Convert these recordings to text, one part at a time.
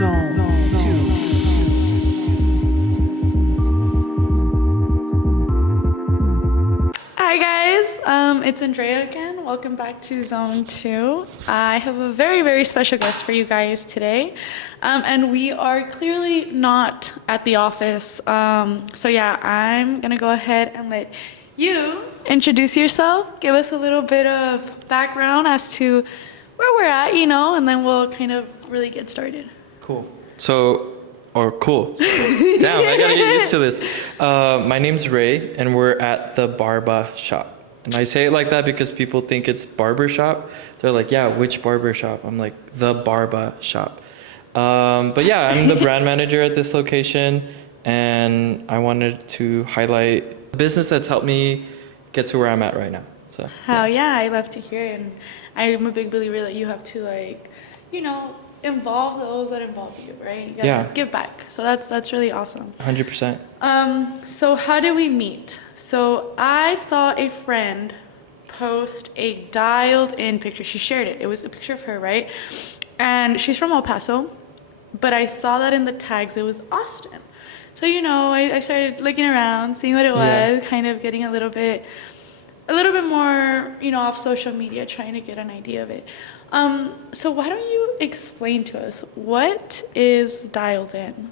Hi guys, it's Andrea again. Welcome back to Zone 2. I have a very, very special guest for you guys today. And we are clearly not at the office. So yeah, I'm gonna go ahead and let you introduce yourself, give us a little bit of background as to where we're at, and then we'll kind of really get started. Cool. Cool. Damn, I gotta get used to this. My name's Ray, and we're at the Barba Shop. And I say it like that because people think it's barber shop. They're like, yeah, which barber shop? I'm like, the Barba Shop. But yeah, I'm the brand manager at this location, and I wanted to highlight a business that's helped me get to where I'm at right now. So. Hell yeah, I love to hear it. And I'm a big believer that you have to involve those that involve you, right? You gotta give back. So that's really awesome. 100%. So how did we meet? So I saw a friend post a dialed in picture. She shared it. It was a picture of her, right? And she's from El Paso, but I saw that in the tags it was Austin. So I started looking around, seeing what it was, kind of getting a little bit more, off social media, trying to get an idea of it. So why don't you explain to us, what is Daield in?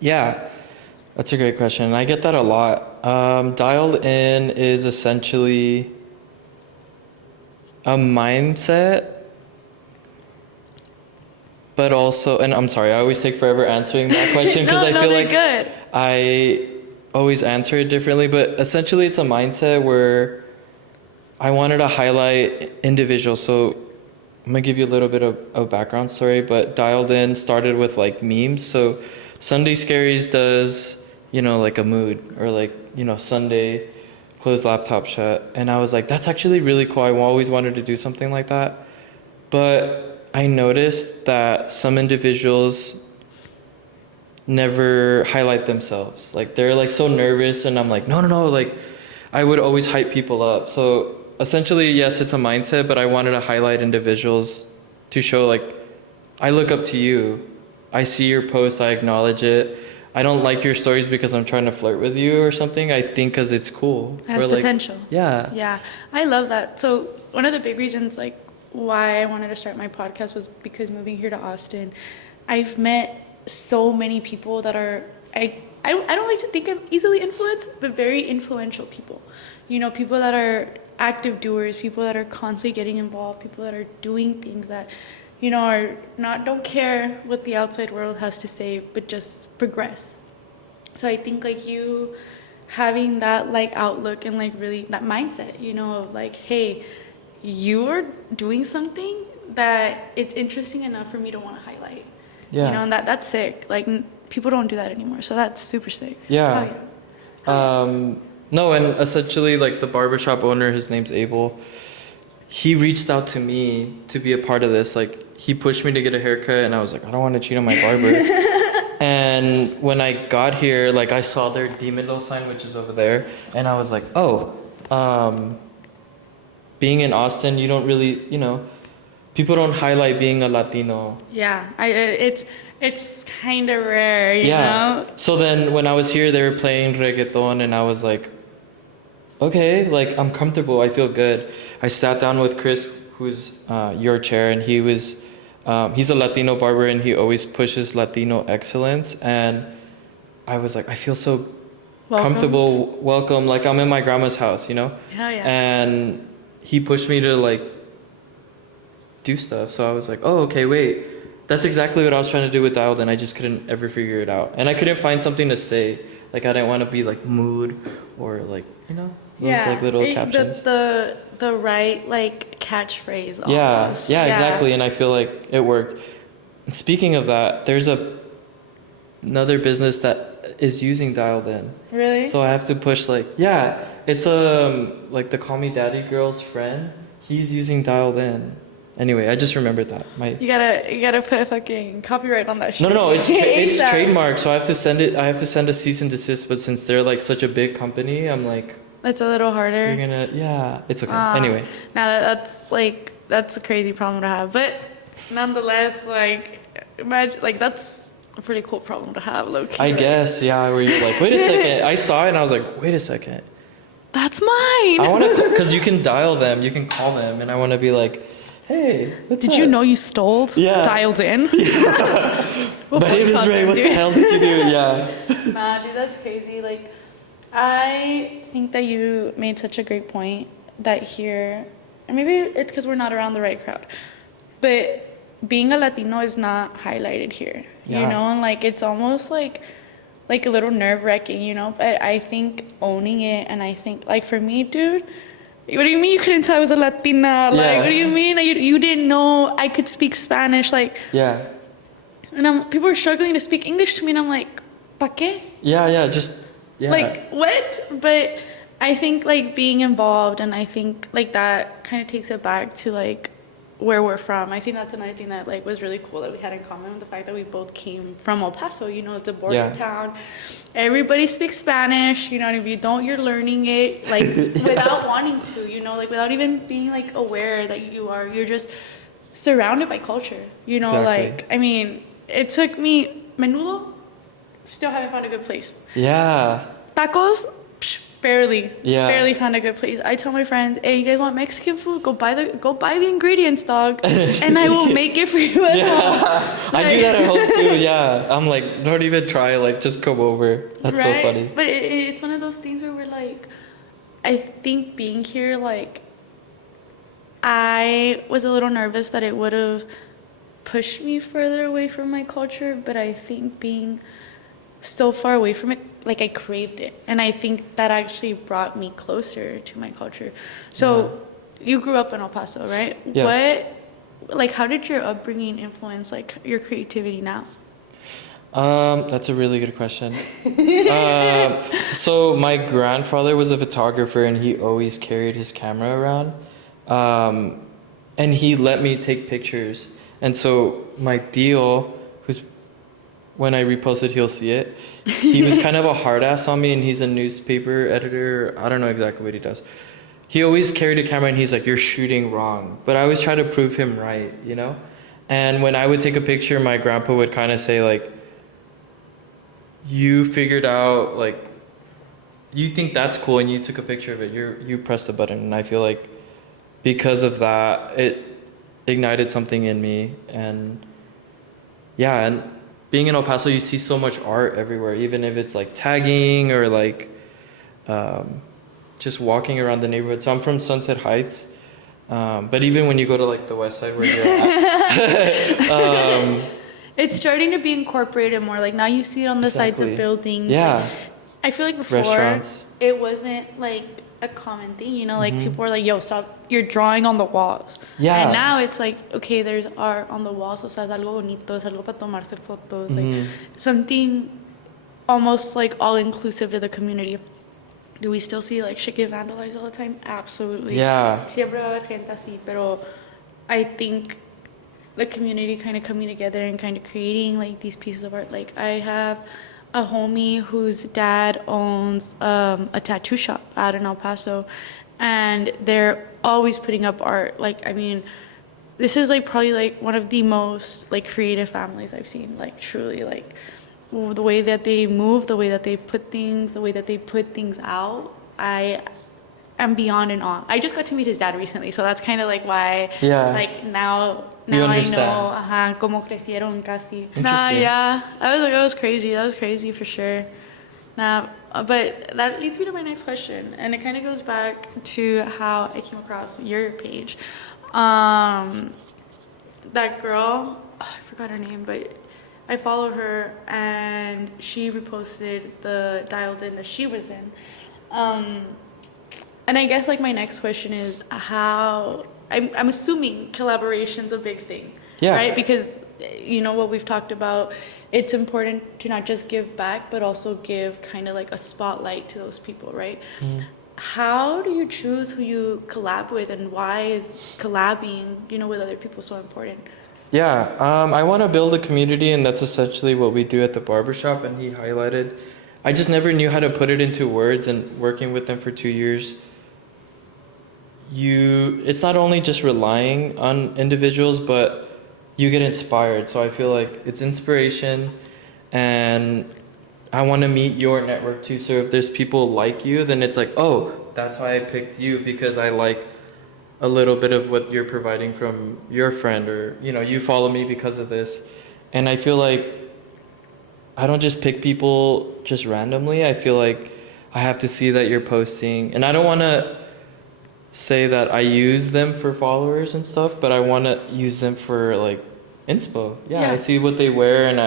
Yeah, that's a great question. I get that a lot. Daield in is essentially a mindset, but also, and I'm sorry, I always take forever answering that question because I feel like good. I always answer it differently, but essentially it's a mindset where I wanted to highlight individuals. So I'm gonna give you a little bit of background story, but Daield in started with like memes. So Sunday Scaries does, like a mood, or Sunday, close laptop shut. And I was like, that's actually really cool. I always wanted to do something like that. But I noticed that some individuals never highlight themselves. Like they're like so nervous, and I'm like, no, like I would always hype people up. So essentially, yes, it's a mindset, but I wanted to highlight individuals to show like, I look up to you. I see your posts, I acknowledge it. I don't like your stories because I'm trying to flirt with you or something. I think because it's cool. It has potential. Yeah. Yeah, I love that. So one of the big reasons why I wanted to start my podcast was because moving here to Austin, I've met so many people that are, I don't like to think I'm easily influenced, but very influential people. People that are active doers, people that are constantly getting involved, people that are doing things that, don't care what the outside world has to say, but just progress. So I think you having that outlook and really that mindset, of hey, you are doing something that it's interesting enough for me to want to highlight. Yeah. And that's sick. People don't do that anymore, so that's super sick. Yeah. No, and essentially the barbershop owner, his name's Abel, he reached out to me to be a part of this. He pushed me to get a haircut, and I was like, I don't want to cheat on my barber. And when I got here, I saw their Daield sign, which is over there, and I was like, being in Austin, you don't really, people don't highlight being a Latino. Yeah, it's kind of rare, you know? So then when I was here, they were playing reggaeton, and I was like, okay, I'm comfortable, I feel good. I sat down with Chris, who's your chair, and he's a Latino barber, and he always pushes Latino excellence. And I was like, I feel so comfortable, welcome, I'm in my grandma's house, Hell yeah. And he pushed me to do stuff. So I was like, oh, okay, wait. That's exactly what I was trying to do with Daield, and I just couldn't ever figure it out. And I couldn't find something to say. I didn't want to be mood or those little captions. The right catchphrase almost. Yeah, exactly. And I feel like it worked. And speaking of that, there's another business that is using Daield in. Really? So I have to push it's the Call Me Daddy girl's friend. He's using Daield in. Anyway, I just remembered that. You gotta put fucking copyright on that shit. No, it's trademarked, so I have to send it. I have to send a cease and desist. But since they're such a big company, I'm like, it's a little harder. It's okay. Anyway. Now that's a crazy problem to have, but nonetheless, imagine, like, that's a pretty cool problem to have, low key. I right? guess, yeah, where you're like, wait a second. I saw it and I was like, wait a second. That's mine. I want to, because you can dial them, you can call them, and I want to be like, hey, what's Did up? you know you stole? Yeah. Dialed in? My name is Ray, what the hell did you do? Yeah. Nah, dude, that's crazy. Like, I think that you made such a great point that here, and maybe it's because we're not around the right crowd, but being a Latino is not highlighted here, you Yeah. know, and like it's almost like a little nerve-wracking, you know, but I think owning it, and I think, like, for me, dude, what do you mean you couldn't tell I was a Latina? Like, Yeah. what do you mean you didn't know I could speak Spanish? Like, Yeah. and people are struggling to speak English to me, and I'm like, ¿pa qué? Yeah, just, yeah. Like, what? But I think, like, being involved, and I think, like, that kind of takes it back to, like, where we're from. I think that's another thing that, like, was really cool that we had in common, the fact that we both came from El Paso, you know, it's a border Yeah. town. Everybody speaks Spanish, you know, and if you don't, you're learning it, like, without wanting to, you know, like, without even being, like, aware that you're just surrounded by culture, you know, Exactly. like, I mean, it took me, menudo, still haven't found a good place. Yeah. Tacos, psh, barely found a good place. I tell my friends, hey, you guys want Mexican food? Go buy the ingredients, dog, and I will make it for you at home. I do that at home too, yeah. I'm like, don't even try, like, just come over. That's so Right? funny. But it's one of those things where we're like, I think being here, like, I was a little nervous that it would have pushed me further away from my culture, but I think being so far away from it, like, I craved it, and I think that actually brought me closer to my culture. So you grew up in El Paso, right? Yeah. How did your upbringing influence, like, your creativity now? That's a really good question. So my grandfather was a photographer, and he always carried his camera around, and he let me take pictures. And so my Daield, who's, when I repost it, he'll see it. He was kind of a hard ass on me, and he's a newspaper editor. I don't know exactly what he does. He always carried a camera, and he's like, you're shooting wrong. But I always try to prove him right, you know? And when I would take a picture, my grandpa would kind of say, like, you figured out, like, you think that's cool, and you took a picture of it. You pressed the button. And I feel like because of that, it ignited something in me. And yeah, and being in El Paso, you see so much art everywhere, even if it's like tagging or like just walking around the neighborhood. So I'm from Sunset Heights, but even when you go to like the west side where you're at, It's starting to be incorporated more. Like, now you see it on the sides of Exactly. buildings. Yeah. Like, I feel like before Restaurants. it wasn't like a common thing, you know, like people were like, yo, stop, you're drawing on the walls. Yeah. And now it's like, okay, there's art on the walls, o sea, es algo bonito, es algo para tomarse fotos, like something almost like all inclusive to the community. Do we still see like shit get vandalized all the time? Absolutely. Yeah. Siempre va a haber gente así, pero I think the community kind of coming together and kind of creating like these pieces of art. Like, I have a homie whose dad owns a tattoo shop out in El Paso, and they're always putting up art. Like, I mean, this is like probably like one of the most like creative families I've seen. Like, truly, like the way that they move, the way that they put things, the way that they put things out. I'm beyond in awe. I just got to meet his dad recently, so that's kind of like why. Yeah. Like now You I understand. know. Ajá, cómo crecieron casi. Nah, Interesting. yeah. That was crazy. That was crazy for sure. Nah, but that leads me to my next question, and it kind of goes back to how I came across your page. That girl, I forgot her name, but I follow her, and she reposted the Daield in that she was in. And I guess like my next question is how I'm assuming collaboration's a big thing, Yeah. right? Because you know what we've talked about, it's important to not just give back, but also give kind of like a spotlight to those people, right? How do you choose who you collab with, and why is collabing, you know, with other people so important? Yeah, I want to build a community, and that's essentially what we do at the barbershop. And he highlighted, I just never knew how to put it into words. And working with them for 2 years, it's not only just relying on individuals, but you get inspired. So I feel like it's inspiration, and I want to meet your network too. So if there's people like you, then it's like, oh, that's why I picked you, because I like a little bit of what you're providing from your friend, or you follow me because of this. And I feel like I don't just pick people just randomly. I feel like I have to see that you're posting, and I don't want to say that I use them for followers and stuff, but I want to use them for like inspo. Yeah, I see what they wear, and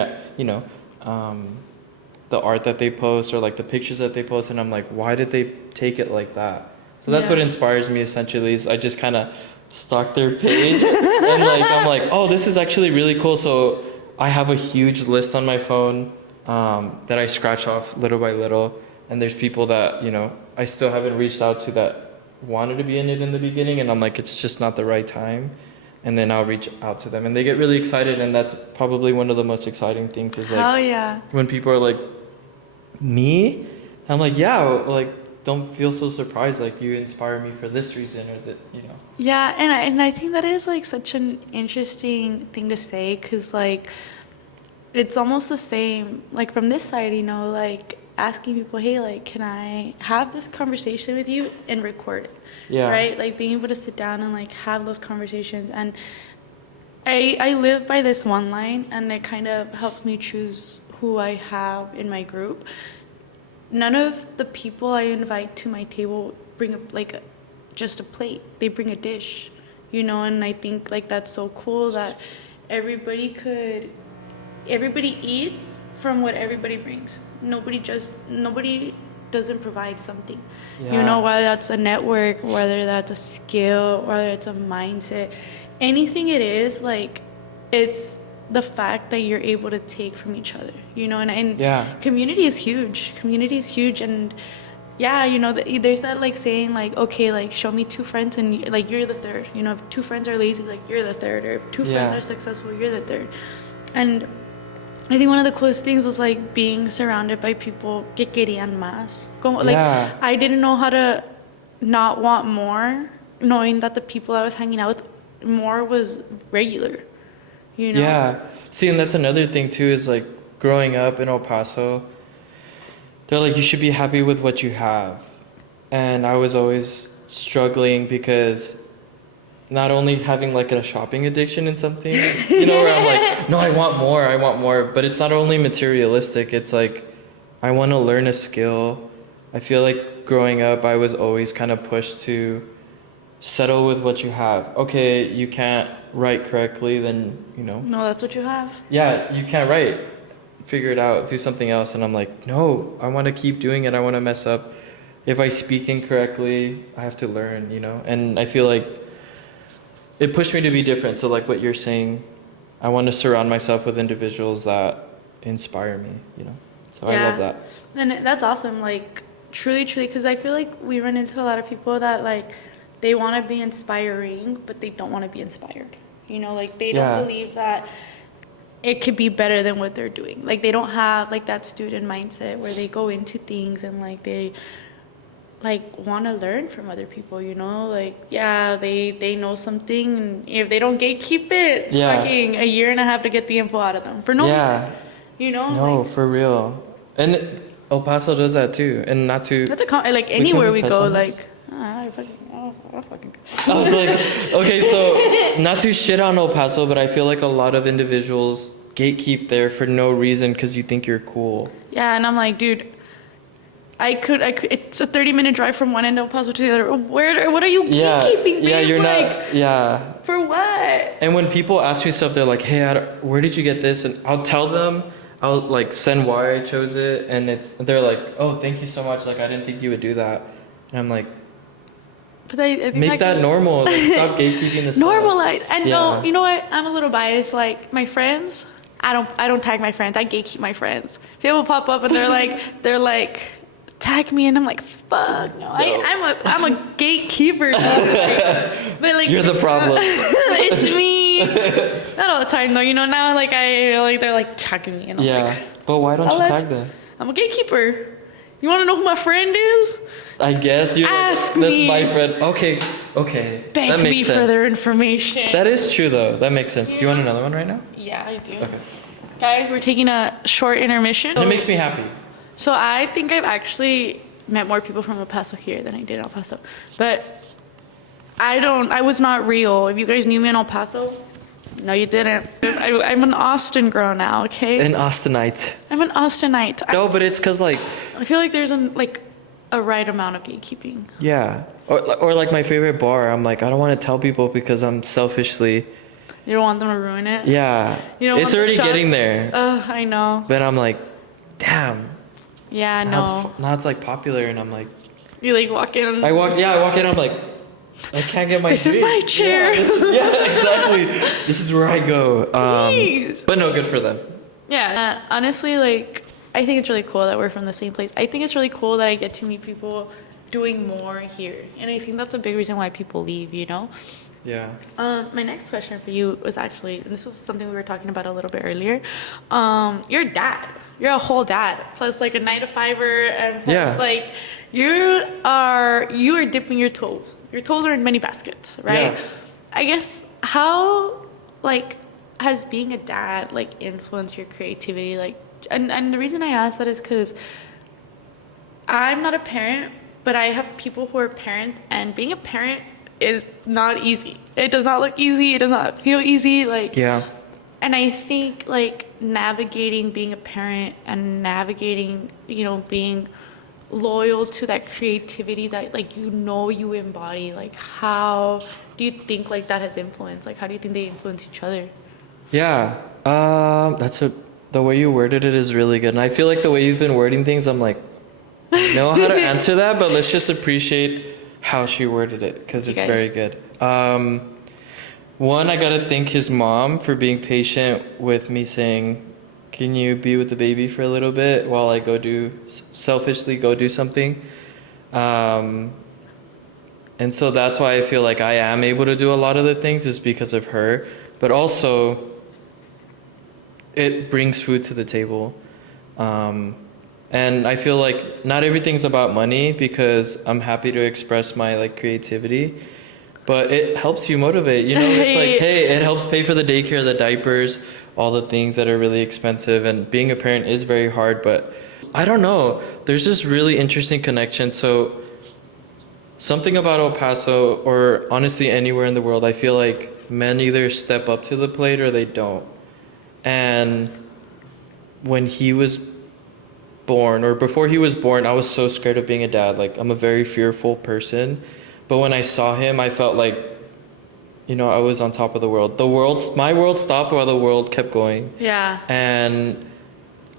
the art that they post, or like the pictures that they post, and I'm like, why did they take it like that? So that's what inspires me essentially, is I just kind of stalk their page and like I'm like, oh, this is actually really cool. So I have a huge list on my phone that I scratch off little by little, and there's people that I still haven't reached out to that wanted to be in it in the beginning, and I'm like, it's just not the right time, and then I'll reach out to them and they get really excited. And that's probably one of the most exciting things, is like when people are like, me? I'm like, yeah, like, don't feel so surprised, like you inspire me for this reason, or that Yeah, and I think that is like such an interesting thing to say, because like it's almost the same like from this side, like asking people, hey, like, can I have this conversation with you and record it? Yeah. Right? Like being able to sit down and like have those conversations. And I live by this one line, and it kind of helps me choose who I have in my group. None of the people I invite to my table bring just a plate. They bring a dish, and I think like that's so cool that everybody eats from what everybody brings. Nobody doesn't provide something. Whether that's a network, whether that's a skill, whether it's a mindset, anything it is, like, it's the fact that you're able to take from each other, and community is huge. And there's that like saying like, okay, like show me two friends and like you're the third. If two friends are lazy, like you're the third, or if two friends are successful, you're the third. And I think one of the coolest things was like being surrounded by people que querían más. I didn't know how to not want more, knowing that the people I was hanging out with more was regular. Yeah. See, and that's another thing too, is like growing up in El Paso, they're like, you should be happy with what you have. And I was always struggling, because not only having like a shopping addiction in something, where I'm like, no, I want more. But it's not only materialistic. It's like, I want to learn a skill. I feel like growing up, I was always kind of pushed to settle with what you have. Okay, you can't write correctly, then, No, that's what you have. Yeah, you can't write. Figure it out, do something else. And I'm like, no, I want to keep doing it. I want to mess up. If I speak incorrectly, I have to learn, And I feel like it pushed me to be different. So like what you're saying, I want to surround myself with individuals that inspire me, So I love that. And that's awesome. Like truly, because I feel like we run into a lot of people that like, they want to be inspiring, but they don't want to be inspired. Like they don't believe that it could be better than what they're doing. Like they don't have like that student mindset where they go into things and like they like want to learn from other people, like, they know something, and if they don't gatekeep it, it's fucking a year and a half to get the info out of them for no reason, No, like, for real. And El Paso does that too. And not to, that's like anywhere we go, like, I was like, okay, so not to shit on El Paso, but I feel like a lot of individuals gatekeep there for no reason, because you think you're cool. Yeah, and I'm like, dude, I could. It's a 30-minute drive from one end of El Paso to the other. What are you gatekeeping, babe? Yeah, you're like, not. For what? And when people ask me stuff, they're like, hey, where did you get this? And I'll tell them. I'll like send why I chose it, and they're like, oh, thank you so much. Like, I didn't think you would do that. And I'm like, but I think make that normal. Like, stop gatekeeping this. Normalize. And no, you know what? I'm a little biased. Like my friends, I don't tag my friends. I gatekeep my friends. People pop up and they're like, tag me, and I'm like, fuck no. I'm a gatekeeper. But like, you're the problem. It's me. Not all the time though. Now like they're like tagging me, and I'm like, but why don't you tag them? I'm a gatekeeper. You want to know who my friend is? I guess you're Ask like, me. that's my friend. Okay. Beg That me makes for sense. their information. That is true though. That makes sense. Do you want another one right now? Yeah, I do. Okay. Guys, we're taking a short intermission. And it makes me happy. So I think I've actually met more people from El Paso here than I did in El Paso. But I was not real. If you guys knew me in El Paso, no, you didn't. I'm an Austin girl now, okay? An Austinite. I'm an Austinite. No, but it's because like, I feel like there's a right amount of gatekeeping. yeah. Or like my favorite bar, I'm like, I don't want to tell people because I'm selfishly, You don't want them to ruin it? yeah. You don't It's want the already shock- getting there. I know. But I'm like, damn. Yeah, I know. Now it's like popular and I'm like, You like walk in. I walk in, I'm like, I can't get my This is drink. my chair. Yeah, exactly. This is where I go. Please. But no, good for them. Yeah, honestly, like, I think it's really cool that we're from the same place. I think it's really cool that I get to meet people doing more here. And I think that's a big reason why people leave, you know? Yeah. My next question for you was actually, and this was something we were talking about a little bit earlier. You're a dad. You're a whole dad, plus like a 9-to-5er, and plus Yeah. like you are dipping your toes. Your toes are in many baskets, right? Yeah. I guess how like has being a dad like influenced your creativity? Like, and the reason I ask that is because I'm not a parent, but I have people who are parents, and being a parent is not easy. It does not look easy. It does not feel easy. Like, Yeah. and I think like navigating being a parent and navigating, you know, being loyal to that creativity that like you embody, like how do you think like that has influence? Like how do you think they influence each other? Yeah. The way you worded it is really good. And I feel like the way you've been wording things, I'm like, I know how to answer that, but let's just appreciate how she worded it because it's guys. very good. One, I gotta thank his mom for being patient with me saying, can you be with the baby for a little bit while I selfishly go do something? And so that's why I feel like I am able to do a lot of the things is because of her. But also, it brings food to the table. And I feel like not everything's about money because I'm happy to express my like creativity. But it helps you motivate, you know, it's like, hey, it helps pay for the daycare, the diapers, all the things that are really expensive. And being a parent is very hard, but I don't know. There's this really interesting connection. So something about El Paso, or honestly anywhere in the world, I feel like men either step up to the plate or they don't. And when he was born, or before he was born, I was so scared of being a dad. Like, I'm a very fearful person. But when I saw him, I felt like, you know, I was on top of the world. My world stopped while the world kept going. Yeah. And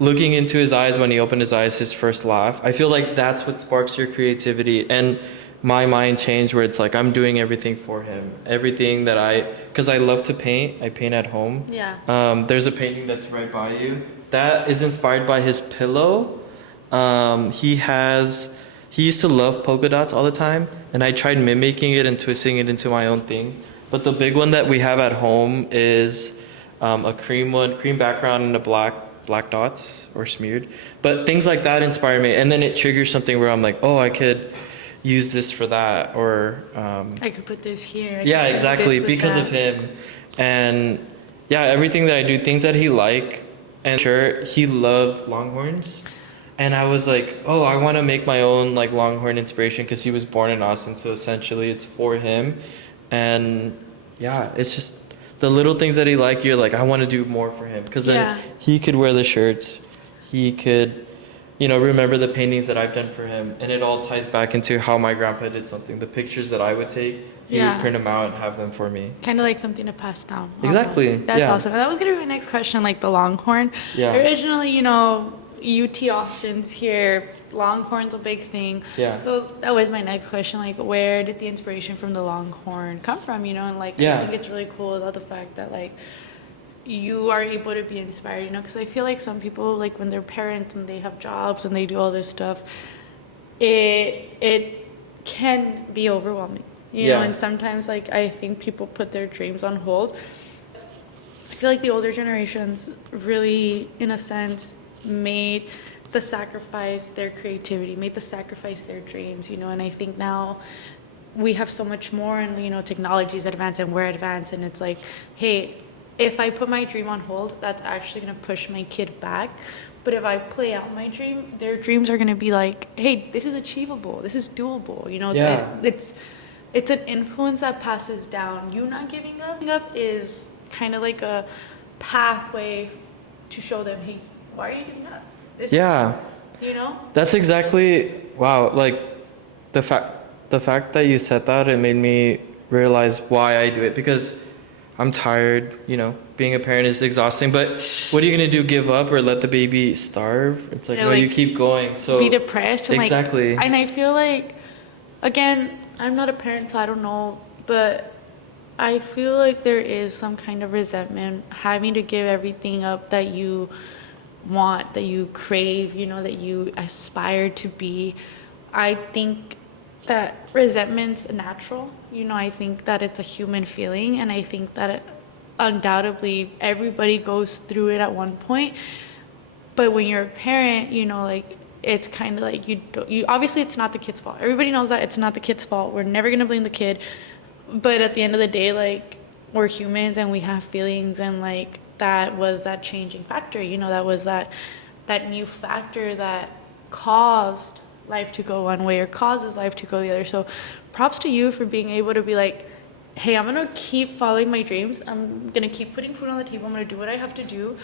looking into his eyes when he opened his eyes, his first laugh, I feel like that's what sparks your creativity. And my mind changed where it's like, I'm doing everything for him. Everything because I love to paint. I paint at home. Yeah. There's a painting that's right by you. That is inspired by his pillow. He used to love polka dots all the time, and I tried mimicking it and twisting it into my own thing. But the big one that we have at home is a cream background and a black dots or smeared. But things like that inspire me, and then it triggers something where I'm like, oh, I could use this for that, or I could put this here. yeah, exactly, because of him. And yeah, everything that I do, things that he liked, and sure, he loved Longhorns. And I was like, oh, I want to make my own like Longhorn inspiration because he was born in Austin. So essentially it's for him. And yeah, it's just the little things that he liked. You're like, I want to do more for him because then he could wear the shirts. He could, you know, remember the paintings that I've done for him. And it all ties back into how my grandpa did something. The pictures that I would take, he would print them out and have them for me. Kind of like something to pass down. Exactly. Almost. That's awesome. And that was going to be my next question, like the Longhorn. Yeah. Originally, you know, UT Austin's here, Longhorn's a big thing. Yeah. So that was my next question, like where did the inspiration from the Longhorn come from, you know? And like I think it's really cool about the fact that like you are able to be inspired, you know, because I feel like some people, like when they're parents and they have jobs and they do all this stuff, it can be overwhelming, you know, and sometimes like I think people put their dreams on hold. I feel like the older generations really, in a sense, made the sacrifice their creativity, made the sacrifice their dreams, you know. And I think now we have so much more, and you know, technology is advanced and we're advanced, and it's like, hey, if I put my dream on hold, that's actually going to push my kid back. But if I play out my dream, their dreams are going to be like, hey, this is achievable, this is doable, you know. Yeah. It's an influence that passes down. You not giving up, is kind of like a pathway to show them, hey, why are you giving up? This Yeah. is, you know. That's exactly, wow, like the fact that you said that, it made me realize why I do it, because I'm tired, you know, being a parent is exhausting, but what are you going to do, give up or let the baby starve? It's like, Yeah, no, like, you keep going. So be depressed and exactly. like, and I feel like, again, I'm not a parent, so I don't know, but I feel like there is some kind of resentment having to give everything up that you want, that you crave, you know, that you aspire to be. I think that resentment's natural, you know. I think that it's a human feeling, and I think that undoubtedly everybody goes through it at one point. But when you're a parent, you know, like, it's kind of like you obviously it's not the kid's fault. Everybody knows that it's not the kid's fault. We're never going to blame the kid. But at the end of the day, like, we're humans and we have feelings, and like, that was that changing factor, you know, that was that new factor that caused life to go one way or causes life to go the other. So props to you for being able to be like, hey, I'm gonna keep following my dreams, I'm gonna keep putting food on the table, I'm gonna do what I have to do,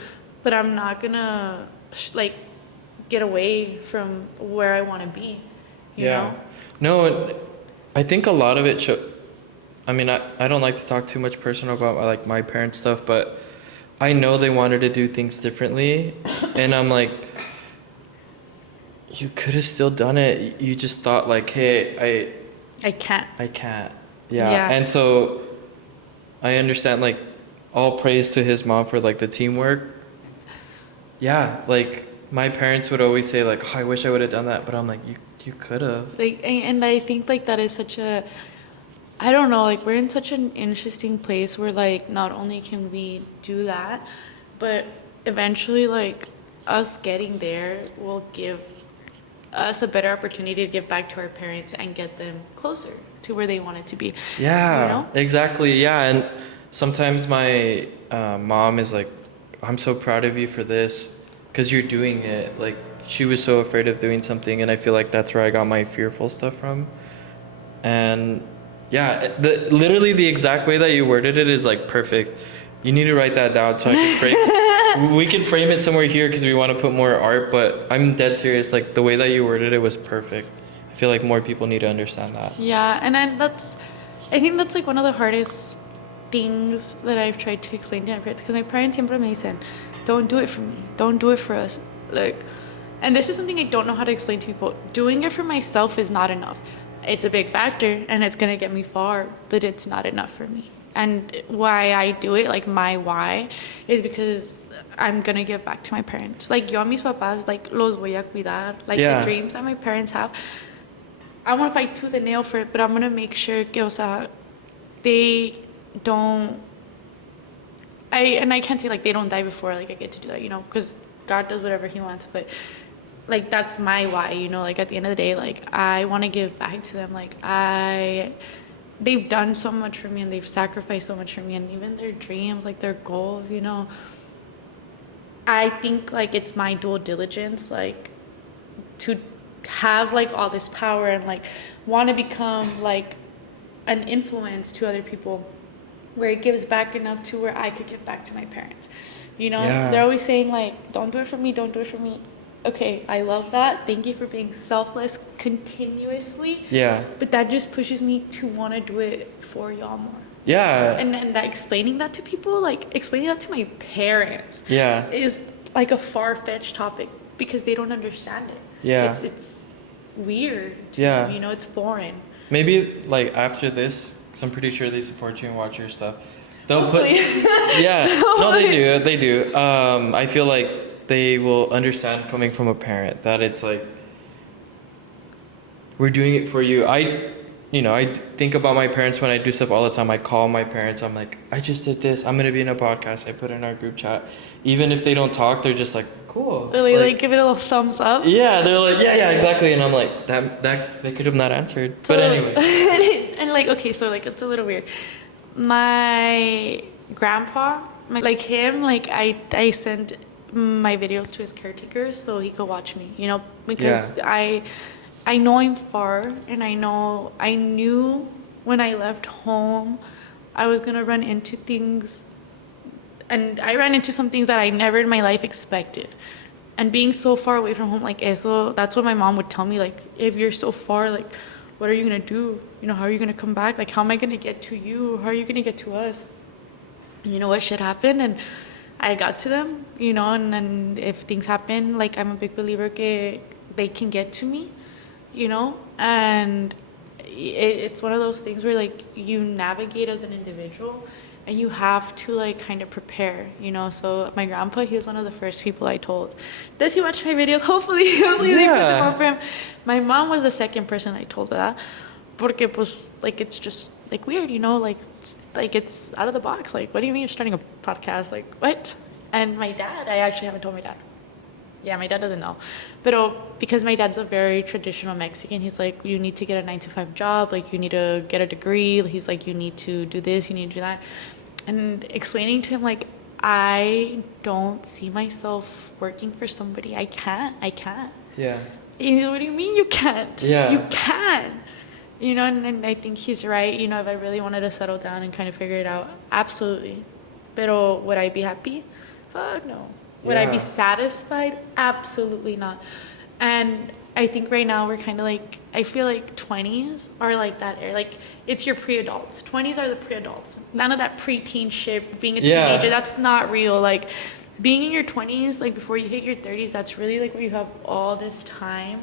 but I'm not gonna like get away from where I want to be, you know. No, and I think a lot of it I mean, I don't like to talk too much personal about like my parents' stuff, but I know they wanted to do things differently, and I'm like, you could have still done it. You just thought like, hey, I can't. Yeah. And so I understand, like, all praise to his mom for like the teamwork. Yeah, like my parents would always say like, oh, I wish I would have done that, but I'm like, you could have. Like, and I think like that is such a, I don't know, like, we're in such an interesting place where like not only can we do that, but eventually like us getting there will give us a better opportunity to give back to our parents and get them closer to where they want it to be. Yeah, You know? exactly. Yeah, and sometimes my mom is like, I'm so proud of you for this because you're doing it. Like, she was so afraid of doing something, and I feel like that's where I got my fearful stuff from. And yeah, literally the exact way that you worded it is like perfect. You need to write that down so I can frame it. We can frame it somewhere here because we want to put more art, but I'm dead serious. Like, the way that you worded it was perfect. I feel like more people need to understand that. Yeah, and I think that's like one of the hardest things that I've tried to explain to my parents, because my parents siempre me dicen, don't do it for me, don't do it for us. Like, and this is something I don't know how to explain to people. Doing it for myself is not enough. It's a big factor and it's gonna get me far, but it's not enough for me. And why I do it, like my why, is because I'm gonna give back to my parents. Like, yo a mis papás, like, los voy a cuidar. Like, Yeah. the dreams that my parents have, I want to fight tooth and nail for it, but I'm gonna make sure que, o sea, they don't. I can't say like they don't die before like I get to do that, you know, because God does whatever He wants. But like, that's my why, you know. Like, at the end of the day, like, I want to give back to them. Like, they've done so much for me and they've sacrificed so much for me, and even their dreams, like their goals, you know. I think like it's my due diligence, like, to have like all this power and like want to become like an influence to other people, where it gives back enough to where I could give back to my parents, you know. Yeah. They're always saying like, don't do it for me, don't do it for me. Okay, I love that, thank you for being selfless continuously. Yeah. But that just pushes me to want to do it for y'all more. Yeah. And that, explaining that to people, like explaining that to my parents, Yeah. is like a far-fetched topic because they don't understand it. Yeah. It's weird. Yeah. You know, it's foreign. Maybe like after this, 'cause I'm pretty sure they support you and watch your stuff. They'll Hopefully. Yeah. No, they do. They do. I feel like they will understand coming from a parent that it's like, we're doing it for you. I think about my parents when I do stuff all the time. I call my parents. I'm like, I just did this. I'm going to be in a podcast. I put in our group chat. Even if they don't talk, they're just like, cool. Or like give it a little thumbs up. Yeah, they're like, yeah, exactly. And I'm like, that they could have not answered. So, but anyway. and like, okay, so like, it's a little weird. My grandpa, like him, like I send my videos to his caretakers so he could watch me, you know, because I know I'm far, and I knew when I left home, I was gonna run into things, and I ran into some things that I never in my life expected. And being so far away from home, like eso, that's what my mom would tell me, like, if you're so far, like, what are you gonna do? You know, how are you gonna come back? Like, how am I gonna get to you? How are you gonna get to us? And you know what, shit happened, and I got to them, you know, and then if things happen, like, I'm a big believer que they can get to me, you know, and it's one of those things where, like, you navigate as an individual, and you have to, like, kind of prepare, you know. So my grandpa, he was one of the first people I told. Does he watch my videos? Hopefully they put them on for him. My mom was the second person I told that, porque pues, like, it's just like weird, you know, like it's out of the box. Like, what do you mean you're starting a podcast? Like, what? And my dad, I actually haven't told my dad. Yeah, my dad doesn't know. But because my dad's a very traditional Mexican, he's like, you need to get a 9-to-5 job. Like, you need to get a degree. He's like, you need to do this, you need to do that. And explaining to him, like, I don't see myself working for somebody. I can't. Yeah. He's, what do you mean you can't? Yeah. You can. You know, and I think he's right. You know, if I really wanted to settle down and kind of figure it out, absolutely. Pero would I be happy? Fuck no. Would I be satisfied? Absolutely not. And I think right now we're kind of like, I feel like 20s are like that era. Like, it's your pre-adults. 20s are the pre-adults. None of that pre-teen shit, being a teenager, that's not real. Like, being in your 20s, like, before you hit your 30s, that's really, like, where you have all this time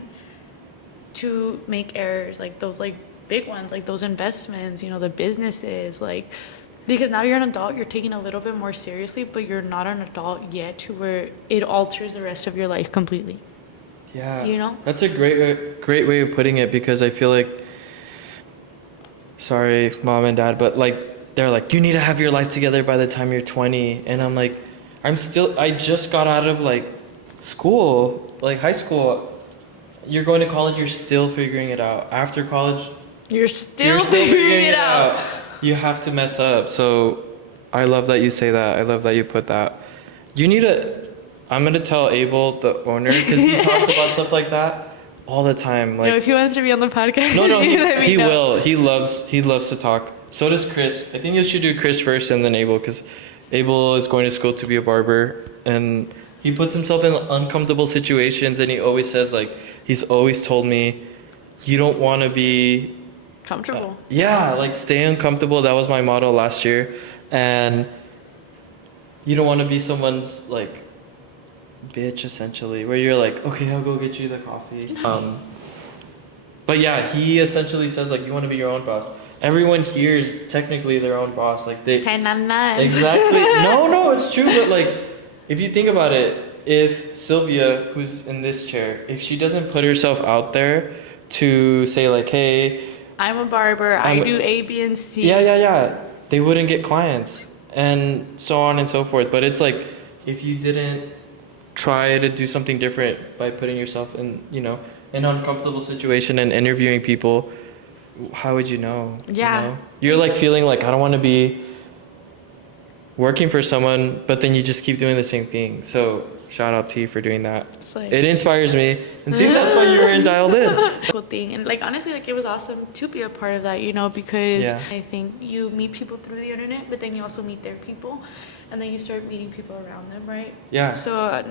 to make errors. Like, those, like, big ones, like those investments, you know, the businesses, like, because now you're an adult, you're taking a little bit more seriously, but you're not an adult yet to where it alters the rest of your life completely. Yeah. You know? That's a great way of putting it, because I feel like, sorry, mom and dad, but like, they're like, you need to have your life together by the time you're 20. And I'm like, I just got out of like school, like high school. You're going to college, you're still figuring it out. After college, you're still figuring it out. You have to mess up. So I love that you say that. I love that you put that. I'm going to tell Abel, the owner, because he talks about stuff like that all the time. Like, no, if he wants to be on the podcast, no, he will. He loves to talk. So does Chris. I think you should do Chris first and then Abel, because Abel is going to school to be a barber, and he puts himself in uncomfortable situations, and he always says, like, he's always told me, you don't want to be comfortable. Like, stay uncomfortable. That was my motto last year. And you don't want to be someone's, like, bitch, essentially, where you're like, okay, I'll go get you the coffee. But yeah, he essentially says, like, you want to be your own boss. Everyone here is technically their own boss. Like, they... Exactly. No, it's true. But, like, if you think about it, if Sylvia, who's in this chair, if she doesn't put herself out there to say, like, hey... I'm a barber. I do A, B, and C. Yeah. They wouldn't get clients, and so on and so forth. But it's like, if you didn't try to do something different by putting yourself in, you know, an uncomfortable situation and interviewing people, how would you know? Yeah. You know? You're like feeling like, I don't want to be working for someone, but then you just keep doing the same thing. So shout out to you for doing that. Like, it inspires me. And see, that's why you were in Daield in. Cool thing. And like, honestly, like, it was awesome to be a part of that, you know, because I think you meet people through the internet, but then you also meet their people, and then you start meeting people around them, right? Yeah. So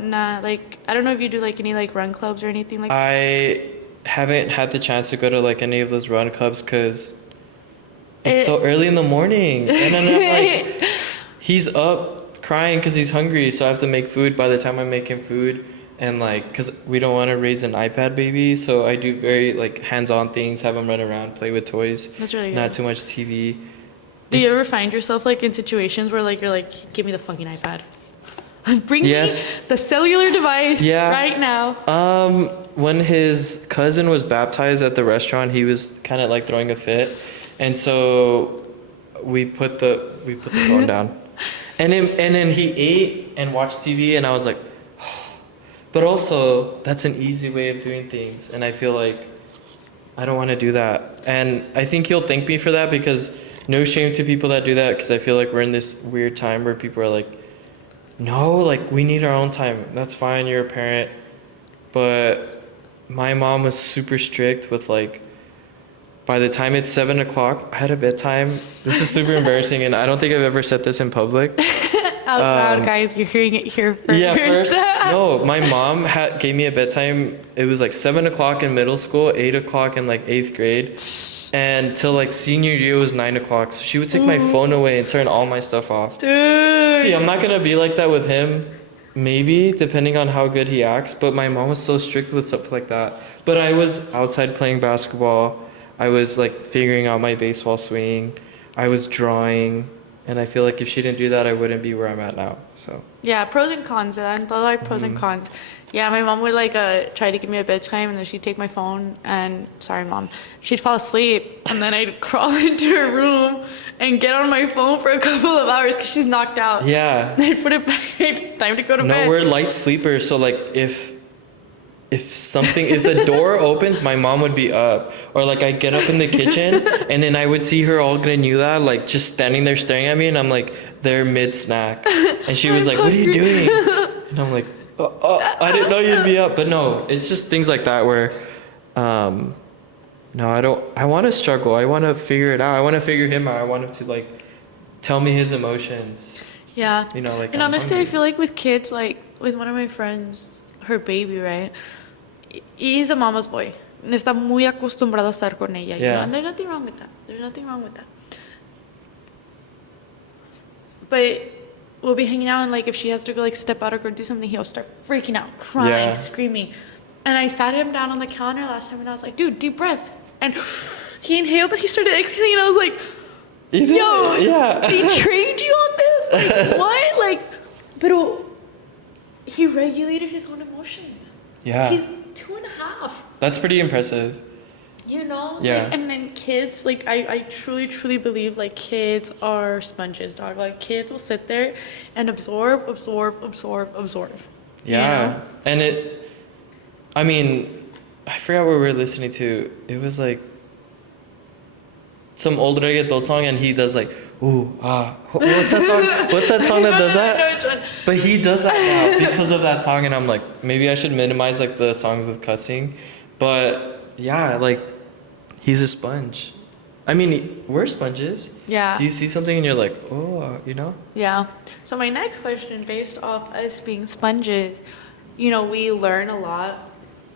like, I don't know if you do like any like run clubs or anything like that. I haven't had the chance to go to like any of those run clubs because it's so early in the morning. And then I'm like, he's up crying because he's hungry, so I have to make food by the time I'm making food. And like, because we don't want to raise an iPad baby, so I do very like hands-on things, have him run around, play with toys. That's really good. Not too much TV. Do you ever find yourself like in situations where like you're like, give me the fucking iPad, bring me the cellular device right now? When his cousin was baptized at the restaurant, he was kind of like throwing a fit, and so we put the phone down. And then he ate and watched TV, and I was like, But also, that's an easy way of doing things. And I feel like I don't want to do that. And I think he'll thank me for that because no shame to people that do that because I feel like we're in this weird time where people are like, no, like we need our own time. That's fine, you're a parent. But my mom was super strict with like, by the time it's 7 o'clock, I had a bedtime. This is super embarrassing, and I don't think I've ever said this in public. Out loud, guys, you're hearing it here first. Yeah, first. No, my mom gave me a bedtime. It was like 7 o'clock in middle school, 8 o'clock in like 8th grade, and till like senior year was 9 o'clock. So she would take my phone away and turn all my stuff off. Dude. See, I'm not gonna be like that with him. Maybe depending on how good he acts, but my mom was so strict with stuff like that. But I was outside playing basketball. I was like figuring out my baseball swing. I was drawing. And I feel like if she didn't do that, I wouldn't be where I'm at now. So Yeah, pros and cons. And todo hay pros and cons. Yeah, my mom would like try to give me a bedtime, and then she'd take my phone and sorry, mom, she'd fall asleep, and then I'd crawl into her room and get on my phone for a couple of hours because she's knocked out. yeah. I'd put it back. Time to go to No, bed. we're light sleepers. So like if the door opens, my mom would be up. Or like I get up in the kitchen and then I would see her all greñuda, like just standing there staring at me, and I'm like, they're mid snack. And she was like, what are you doing? And I'm like, oh, I didn't know you'd be up. But no, it's just things like that where no, I want to struggle. I want to figure it out. I want to figure him out. I want him to like tell me his emotions. Yeah. You know, like and I'm honestly, hungry. I feel like with kids, like with one of my friends, her baby, right? He's a mama's boy. Está muy acostumbrado a estar con ella. You Yeah. know? And there's nothing wrong with that. There's nothing wrong with that. But we'll be hanging out, and like if she has to go like step out or go do something, he'll start freaking out, crying, Yeah. screaming. And I sat him down on the counter last time, and I was like, dude, deep breath. And he inhaled and he started exhaling, and I was like, You did yo, it, yeah. they trained you on this? Like, what? Like, but he regulated his own emotions. Yeah. He's 2.5. That's pretty impressive. You know? Yeah. Like, and then kids, like, I truly, truly believe, like, kids are sponges, dog. Like, kids will sit there and absorb. Yeah. And I mean, I forgot what we were listening to. It was like some old reggaeton song, and he does like, ooh, ah. What's that song? What's that song that does I know that? which one. But he does that now because of that song, and I'm like, maybe I should minimize like the songs with cussing. But yeah, like, he's a sponge. I mean, we're sponges. Yeah. You see something and you're like, oh, you know? Yeah. So my next question, based off us being sponges, you know, we learn a lot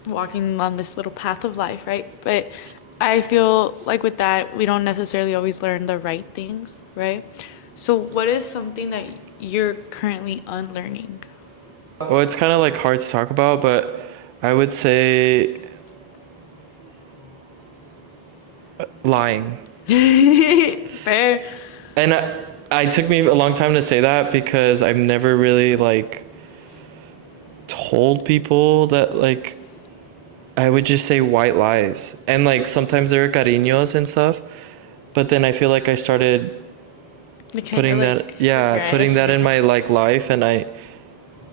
walking on this little path of life, right? But I feel like with that, we don't necessarily always learn the right things, right? So what is something that you're currently unlearning? Well, it's kind of like hard to talk about, but I would say lying. Fair. And I took me a long time to say that because I've never really like told people that like I would just say white lies. And like sometimes there are cariños and stuff, but then I feel like I started putting that putting that in my like life, and I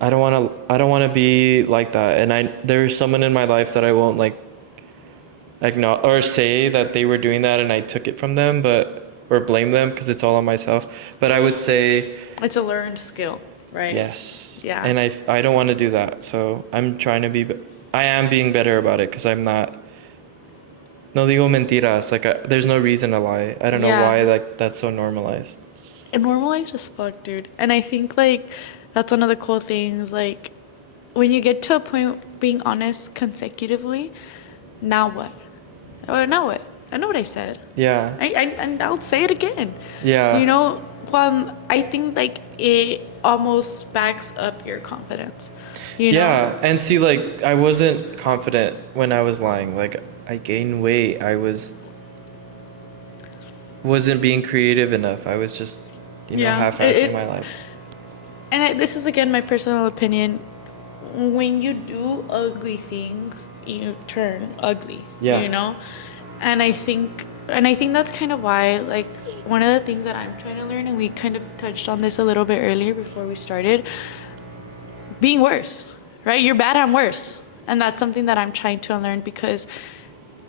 don't want to be like that. And there's someone in my life that I won't like acknowledge or say that they were doing that and I took it from them, or blame them because it's all on myself. But I would say It's a learned skill, right? yes. Yeah. And I don't want to do that. So I'm trying to I am being better about it because I'm not. No digo mentiras. Like there's no reason to lie. I don't know Yeah. why like that's so normalized. And normalized as fuck, dude. And I think like that's one of the cool things. Like when you get to a point being honest consecutively, now what? Or now what? I know what I said. Yeah. And I'll say it again. Yeah. You know, I think like it almost backs up your confidence. You know? Yeah, and see, like, I wasn't confident when I was lying. Like, I gained weight. I wasn't being creative enough. I was just, half-assing my life. And this is again my personal opinion. When you do ugly things, you turn ugly. Yeah. You know, and I think that's kind of why, like, one of the things that I'm trying to learn, and we kind of touched on this a little bit earlier before we started, being worse. right? You're bad, I'm worse. And that's something that I'm trying to unlearn, because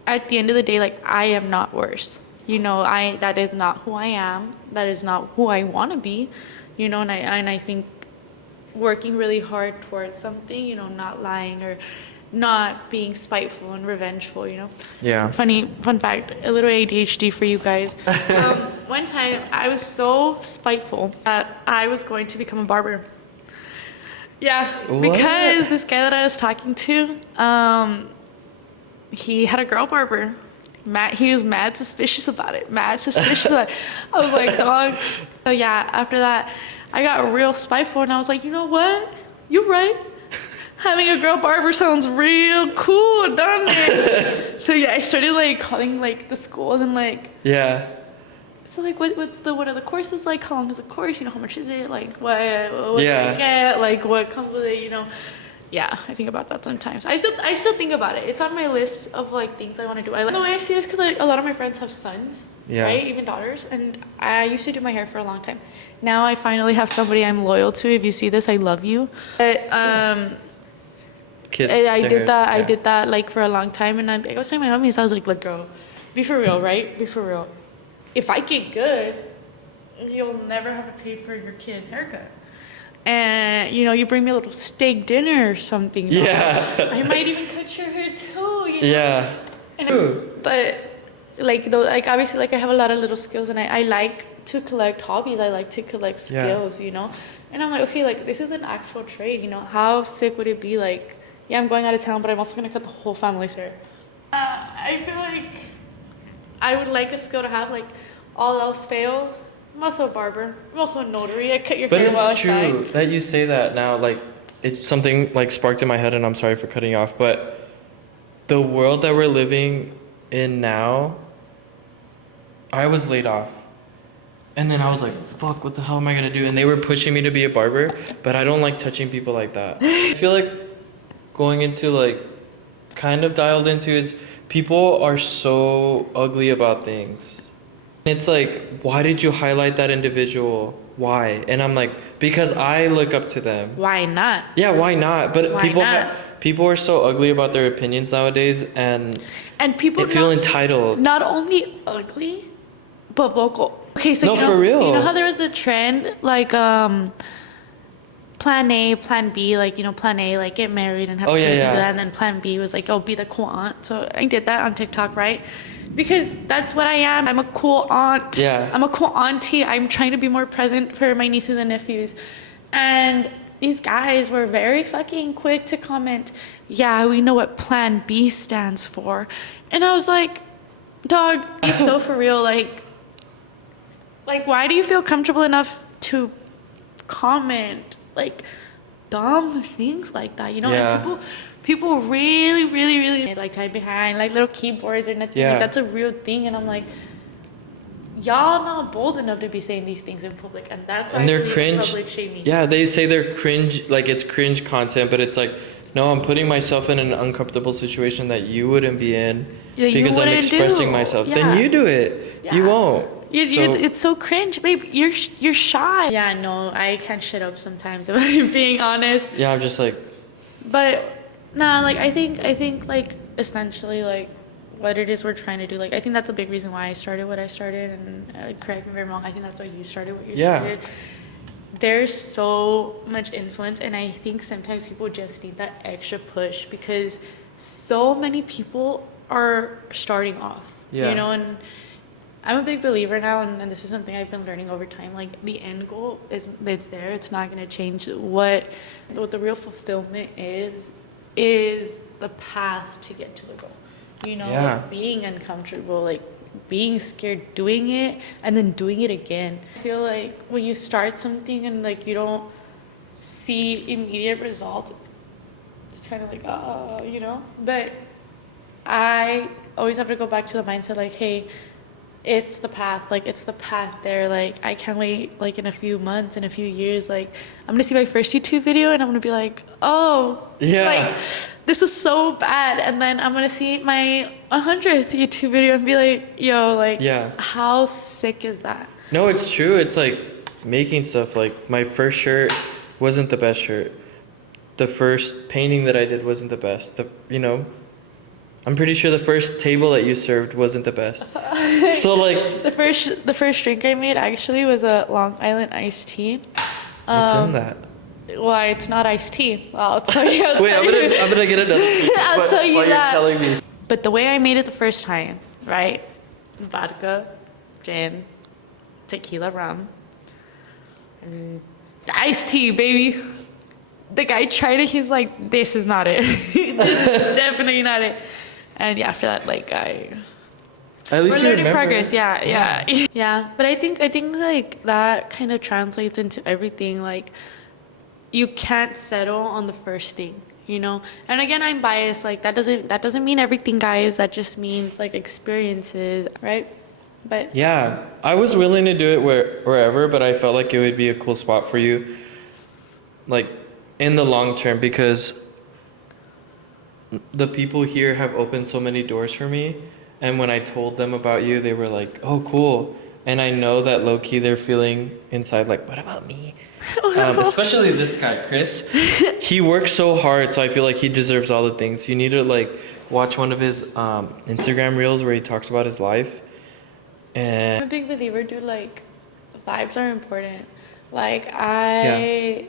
at the end of the day, like, I am not worse. You know, that is not who I am. That is not who I want to be. You know, and I think working really hard towards something, you know, not lying or not being spiteful and revengeful, you know. Yeah. Fun fact, a little ADHD for you guys. One time I was so spiteful that I was going to become a barber. Yeah, What? because this guy that I was talking to, he had a girl barber. He was mad suspicious about it. I was like, dog. So yeah, after that, I got real spiteful, and I was like, you know what? You're right. Having a girl barber sounds real cool, doesn't it? So yeah, I started like calling like the schools and like. Yeah. So like, what are the courses like? How long is the course? You know, how much is it? Like, what do Yeah. you get? Like, what comes with it? You know. Yeah, I think about that sometimes. I still think about it. It's on my list of like things I want to do. I like the way I see this, because like a lot of my friends have sons, Yeah. right? Even daughters. And I used to do my hair for a long time. Now I finally have somebody I'm loyal to. If you see this, I love you. But Kids. I did that. Yeah. I did that like for a long time, and I was telling my homies, I was like, look, girl, be for real, right? Be for real. If I get good, you'll never have to pay for your kid's haircut. And you know, you bring me a little steak dinner or something. Dog. Yeah. I might even cut your hair too. You know? Yeah. But like, though, like obviously, like I have a lot of little skills, and I like to collect hobbies. I like to collect skills. You know, and I'm like, okay, like this is an actual trade. You know, how sick would it be? Like, yeah, I'm going out of town, but I'm also gonna cut the whole family's hair. I feel like I would like a skill to have. Like, all else fails, I'm also a barber. I'm also a notary. I cut your hair while I But it's true that you say that now. Like, it's something like sparked in my head, and I'm sorry for cutting you off. But the world that we're living in now, I was laid off. And then I was like, fuck, what the hell am I going to do? And they were pushing me to be a barber, but I don't like touching people like that. I feel like going into like kind of dialed into is people are so ugly about things. It's like, why did you highlight that individual? Why? And I'm like, because I look up to them. Why not? Yeah, why not? But Why not? People are so ugly about their opinions nowadays, and people they feel entitled. Not only ugly, but vocal. Okay, so No, for real. You know how there was the trend like plan A, plan B, like, you know, plan A, like get married and have kids and do that, and then plan B was like, oh, be the cool aunt. So I did that on TikTok, right? Because that's what I am. I'm a cool aunt. Yeah. I'm a cool auntie. I'm trying to be more present for my nieces and nephews. And these guys were very fucking quick to comment, yeah, we know what plan B stands for. And I was like, dog, be so for real. Like, why do you feel comfortable enough to comment like dumb things like that? You know, Yeah. and people really, really, really like type behind like little keyboards or nothing. Yeah. Like, that's a real thing, and I'm like, y'all not bold enough to be saying these things in public, and that's why And they're I cringe. public shaming. Yeah, they say they're cringe, like it's cringe content, but it's like, no, I'm putting myself in an uncomfortable situation that you wouldn't be in because I'm expressing myself. Yeah. Then you do it. Yeah. You won't. It's so cringe, babe. You're shy. Yeah, no, I can't shut up sometimes, if I'm being honest. Yeah, I'm just like, But nah, like I think like essentially like what it is we're trying to do. Like, I think that's a big reason why I started what I started, and correct me if I'm wrong, I think that's why you started what you started. There's so much influence, and I think sometimes people just need that extra push because so many people are starting off, you know, and I'm a big believer now, and this is something I've been learning over time. Like, the end goal it's there. It's not going to change. What the real fulfillment is the path to get to the goal. You know, like being uncomfortable, like being scared, doing it, and then doing it again. I feel like when you start something and like you don't see immediate results, it's kind of like, oh, you know. But I always have to go back to the mindset like, hey, it's the path, like it's the path there. Like, I can't wait, like in a few months, in a few years, like I'm gonna see my first YouTube video and I'm gonna be like, oh, like this is so bad, and then I'm gonna see my 100th YouTube video and be like, yo, like how sick is that? No, it's true. It's like making stuff. Like, my first shirt wasn't the best shirt. the first painting that I did wasn't the best. I'm pretty sure the first table that you served wasn't the best. So like The first drink I made actually was a Long Island iced tea. what's in that? Well, it's not iced tea. I'll tell you. Wait, I'm gonna get another tea. I'll tell you while that. You're telling me. But the way I made it the first time, right? Vodka, gin, tequila, rum, and iced tea, baby. The guy tried it. He's like, "This is not it. This is definitely not it." And yeah, after that, like At we're least you learning remember. progress. Yeah. Yeah. But I think like that kind of translates into everything. Like you can't settle on the first thing, you know. And again, I'm biased. Like that doesn't mean everything, guys. That just means like experiences, right? But Yeah, I was willing to do it wherever, but I felt like it would be a cool spot for you, like in the long term, because the people here have opened so many doors for me. And when I told them about you, they were like, "Oh, cool." And I know that low key they're feeling inside like, "What about me?" Especially this guy, Chris. He works so hard, so I feel like he deserves all the things. You need to like watch one of his Instagram reels where he talks about his life. And I'm a big believer, dude. Like vibes are important. Like I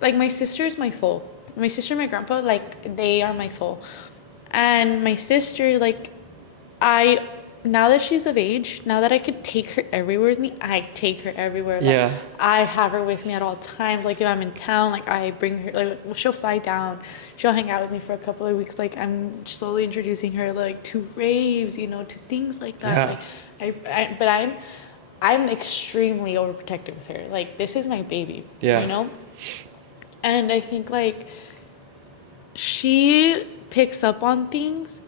like my sister is my soul. My sister and my grandpa, like they are my soul. And my sister, like now that she's of age, now that I could take her everywhere with me, I take her everywhere. Like, yeah, I have her with me at all times. Like if I'm in town, like I bring her. Like she'll fly down, she'll hang out with me for a couple of weeks. Like I'm slowly introducing her like to raves, you know, to things like that. Yeah. But I'm extremely overprotective with her. Like this is my baby. Yeah. You know, and I think like she picks up on things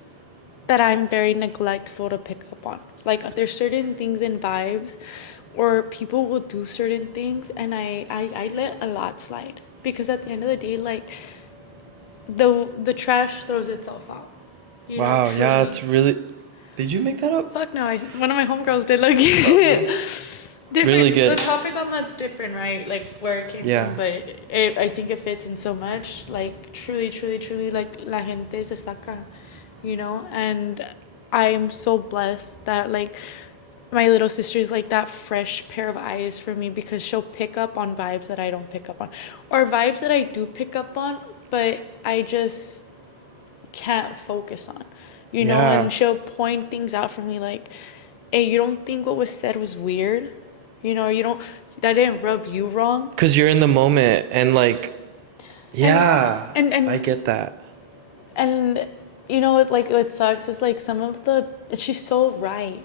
that I'm very neglectful to pick up on. Like there's certain things and vibes or people will do certain things and I let a lot slide. Because at the end of the day, like the trash throws itself out. You know, wow, truly. yeah, it's really. Did you make that up? Fuck no, one of my homegirls did like different, Really good. The topic on that's different, right? Like where it came Yeah. from, but I think it fits in so much. Like truly, like la gente se saca, you know. And I'm so blessed that like my little sister is like that fresh pair of eyes for me because she'll pick up on vibes that I don't pick up on, or vibes that I do pick up on, but I just can't focus on, you know. Yeah. And she'll point things out for me like, hey, you don't think what was said was weird? You know, that didn't rub you wrong? Because you're in the moment and like, yeah, And I get that. And, you know, what sucks is like she's so right.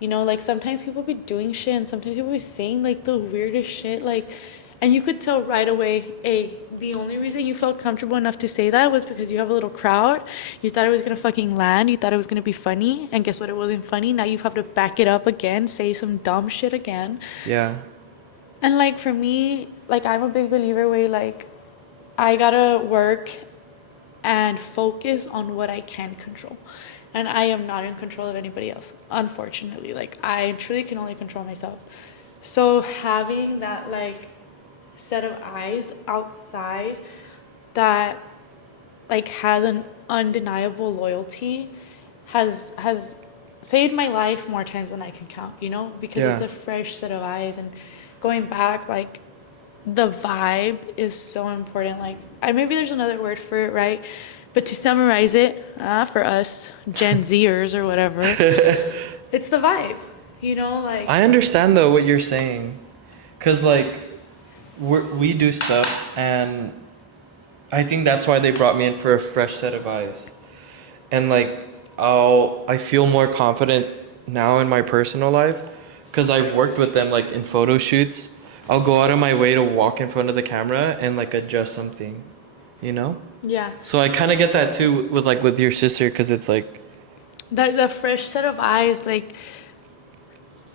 You know, like sometimes people be doing shit and sometimes people be saying like the weirdest shit, like, and you could tell right away, hey, the only reason you felt comfortable enough to say that was because you have a little crowd. You thought it was gonna fucking land. You thought it was gonna be funny. And guess what? It wasn't funny. Now you have to back it up again, say some dumb shit again. Yeah. And like for me, like I'm a big believer where like I gotta work and focus on what I can control. And I am not in control of anybody else, unfortunately. Like I truly can only control myself. So having that like set of eyes outside that like has an undeniable loyalty has saved my life more times than I can count, you know, because Yeah. it's a fresh set of eyes. And going back, like the vibe is so important. Like maybe there's another word for it, right? But to summarize it for us Gen Zers or whatever, it's the vibe, you know. Like I understand though what you're saying, cause like we do stuff, and I think that's why they brought me in for a fresh set of eyes, and like I feel more confident now in my personal life, cause I've worked with them like in photo shoots. I'll go out of my way to walk in front of the camera and like adjust something, you know. yeah. So I kind of get that too with your sister, cause it's like The fresh set of eyes, like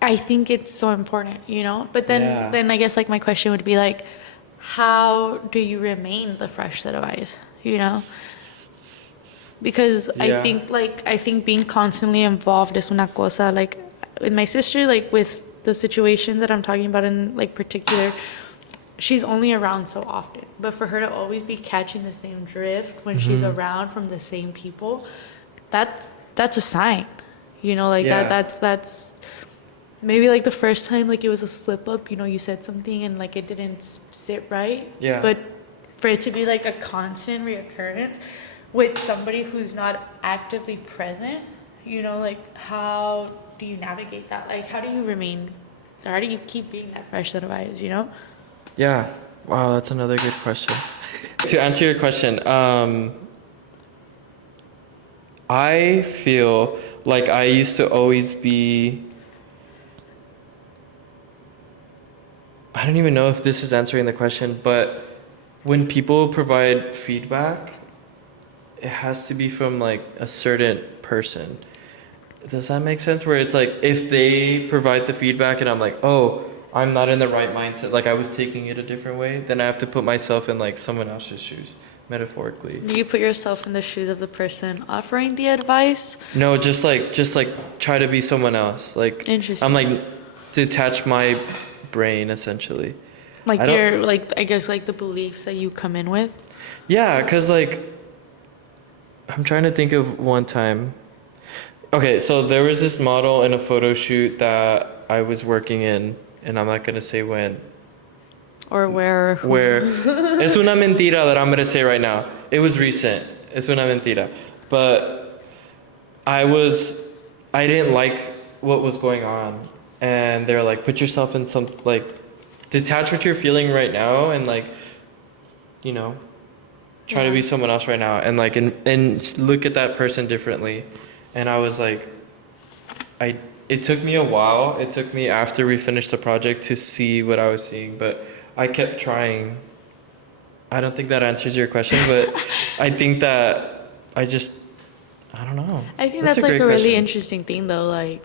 I think it's so important, you know. But then I guess like my question would be like, how do you remain the fresh set of eyes, you know? Because Yeah. I think being constantly involved is una cosa. Like with my sister, like with the situations that I'm talking about in like particular, she's only around so often. But for her to always be catching the same drift when she's around from the same people, that's a sign. You know, like Yeah. that's maybe like the first time like it was a slip up, you know, you said something and like it didn't sit right. Yeah. But for it to be like a constant reoccurrence with somebody who's not actively present, you know, like how do you navigate that? Like how do you remain, or how do you keep being that fresh set of eyes, you know? Yeah. Wow, that's another good question. To answer your question, I feel like I used to always be. I don't even know if this is answering the question, but when people provide feedback, it has to be from like a certain person. Does that make sense? Where it's like if they provide the feedback and I'm like, oh, I'm not in the right mindset, like I was taking it a different way, then I have to put myself in like someone else's shoes, metaphorically. Do you put yourself in the shoes of the person offering the advice? No, just like try to be someone else. Like Interesting. I'm like detach my brain essentially. Like I don't- your, like, I guess like the beliefs that you come in with? Yeah, cause like I'm trying to think of one time. Okay, so there was this model in a photo shoot that I was working in, and I'm not gonna say when. Or where or who? Where es una mentira that I'm gonna say right now. It was recent. Es una mentira, but I didn't like what was going on, and they're like, put yourself in some like, detach what you're feeling right now, and like, you know, try to be someone else right now, and like, and look at that person differently. And I was like, it took me a while. It took me after we finished the project to see what I was seeing, but I kept trying. I don't think that answers your question, but I think that I don't know. I think that's like great a really question. interesting thing though, like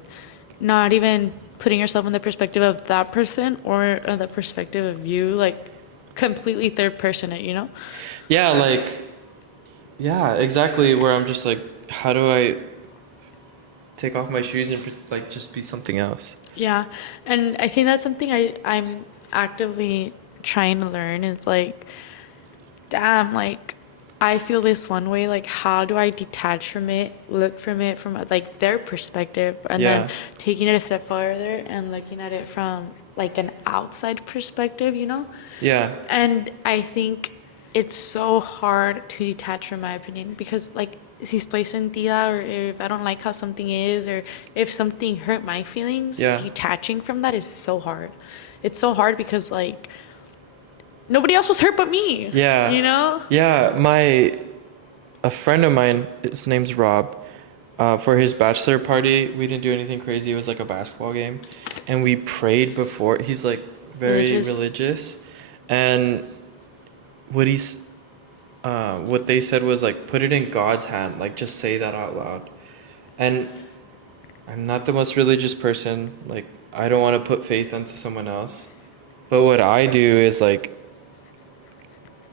not even putting yourself in the perspective of that person or the perspective of you, like completely third person it, you know? Yeah, like, yeah, exactly. Where I'm just like, how do I take off my shoes and like just be something else? Yeah. And I think that's something I'm actively trying to learn is like, damn, like I feel this one way, like how do I detach from it, look from it from like their perspective, and then taking it a step farther and looking at it from like an outside perspective, you know? Yeah. And I think it's so hard to detach from my opinion because like si estoy sentida or if I don't like how something is or if something hurt my feelings, detaching from that is so hard. It's so hard because like nobody else was hurt but me. Yeah. You know? Yeah, a friend of mine, his name's Rob. For his bachelor party, we didn't do anything crazy. It was like a basketball game, and we prayed before. He's like very religious, and what they said was like put it in God's hand, like just say that out loud. And I'm not the most religious person. Like I don't want to put faith into someone else, but what I do is like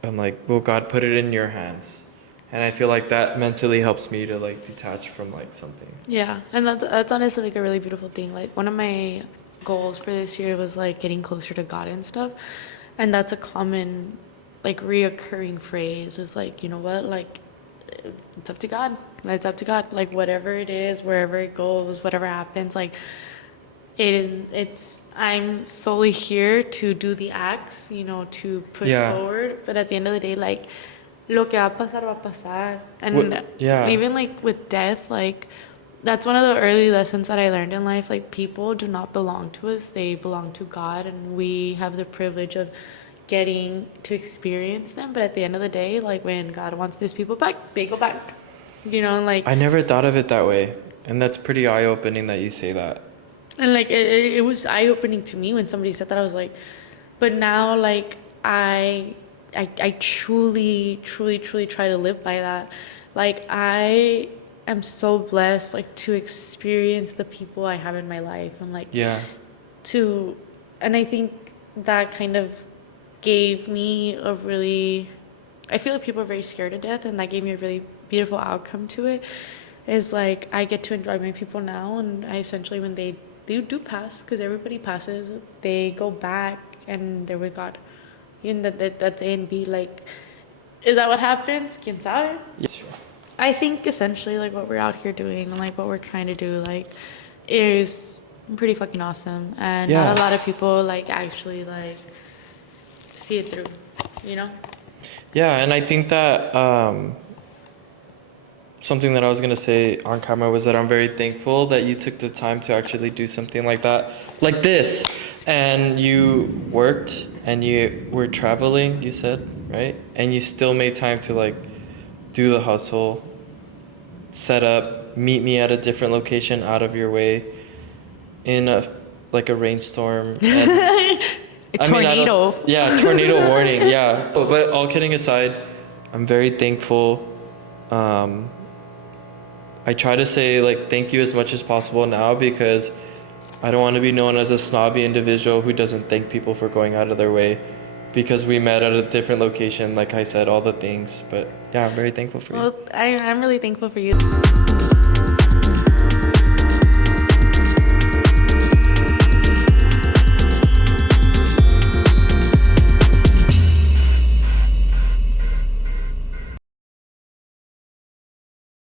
I'm like, well, God, put it in your hands. And I feel like that mentally helps me to like detach from like something. Yeah, and that's honestly like a really beautiful thing. Like one of my goals for this year was like getting closer to God and stuff. And that's a common like reoccurring phrase is like, you know what, like it's up to God. It's up to God. Like whatever it is, wherever it goes, whatever happens, like it's I'm solely here to do the acts, you know, to push forward. But at the end of the day, like lo que va a pasar va a pasar. And even like with death, like that's one of the early lessons that I learned in life. Like people do not belong to us, they belong to God, and we have the privilege of getting to experience them. But at the end of the day, like when God wants these people back, they go back, you know. Like I never thought of it that way, and that's pretty eye-opening that you say that. And like it was eye-opening to me when somebody said that. I was like, but now like I truly try to live by that. Like I am so blessed like to experience the people I have in my life and like and I think that kind of gave me a really, I feel like people are very scared of death, and that gave me a really beautiful outcome to it. Is like I get to enjoy my people now, and I essentially when they do pass, because everybody passes, they go back and they're with God. even that's A and B. Like, is that what happens? Quien sabe? Yes. I think essentially like what we're out here doing and like what we're trying to do like is pretty fucking awesome, and Yeah. not a lot of people like actually like see it through, you know? Yeah, and I think that something that I was going to say on camera was that I'm very thankful that you took the time to actually do something like that, like this. And you worked and you were traveling, you said, right? And you still made time to like do the hustle, set up, meet me at a different location out of your way in a like a rainstorm. And A tornado. Tornado warning. Yeah. But all kidding aside, I'm very thankful. I try to say like thank you as much as possible now because I don't want to be known as a snobby individual who doesn't thank people for going out of their way because we met at a different location, like I said, all the things. But yeah, I'm very thankful for you. Well, I'm really thankful for you.